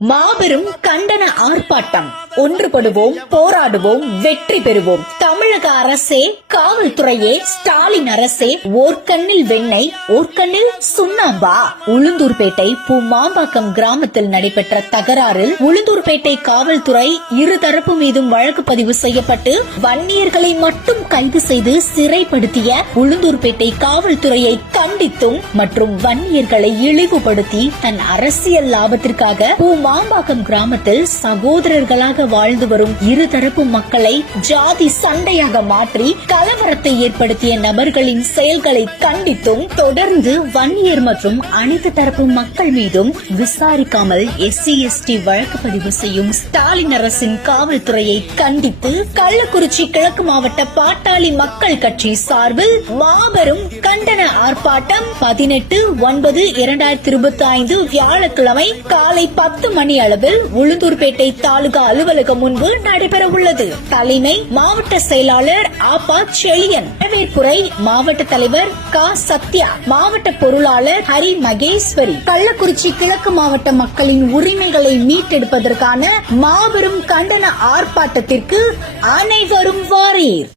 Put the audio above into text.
மாபெரும் கண்டன ஆர்ப்பாட்டம். ஒன்றுபடுவோம், போராடுவோம், வெற்றி பெறுவோம். தமிழக அரசே, காவல்துறையே, ஸ்டாலின் அரசே, ஓர்கண்ணில் வெண்ணெய், ஓர்கண்ணில் சுண்ணாம்பா. உளுந்தூர்பேட்டை பூமாம்பாக்கம் கிராமத்தில் நடைபெற்ற தகராறில் உளுந்தூர்பேட்டை காவல்துறை இருதரப்பு மீதும் வழக்கு பதிவு செய்யப்பட்டு வன்னியர்களை மட்டும் கைது செய்து சிறைப்படுத்திய உளுந்தூர்பேட்டை காவல்துறையை கண்டித்தும் மற்றும் வன்னியர்களை இழிவுபடுத்தி தன் அரசியல் லாபத்திற்காக மாம்பாக்கம் கிராமத்தில் சகோதரர்களாக வாழ்ந்து வரும் இருதரப்பு மக்களை ஜாதி சண்டையாக மாற்றி கலவரத்தை ஏற்படுத்திய நபர்களின் செயல்களை கண்டித்தும் தொடர்ந்து வன்னியர் மற்றும் அனைத்து தரப்பு மக்கள் மீதும் விசாரிக்காமல் SC/ST வழக்கு பதிவு செய்யும் ஸ்டாலின் அரசின் காவல்துறையை கண்டித்து கள்ளக்குறிச்சி கிழக்கு மாவட்ட பாட்டாளி மக்கள் கட்சி சார்பில் மாபெரும் கண்டன ஆர்ப்பாட்டம் 18/9/2025 வியாழக்கிழமை காலை 10 மணி அளவில் உளுந்தூர்பேட்டை தாலுகா அலுவலகம் முன்பு நடைபெற உள்ளது. தலைமை மாவட்ட செயலாளர் ஆபா செழியன், வரவேற்புரை மாவட்ட தலைவர் க சத்யா, மாவட்ட பொருளாளர் ஹரி மகேஸ்வரி. கள்ளக்குறிச்சி கிழக்கு மாவட்ட மக்களின் உரிமைகளை மீட்டெடுப்பதற்கான மாபெரும் கண்டன ஆர்ப்பாட்டத்திற்கு அனைவரும் வாரீர்.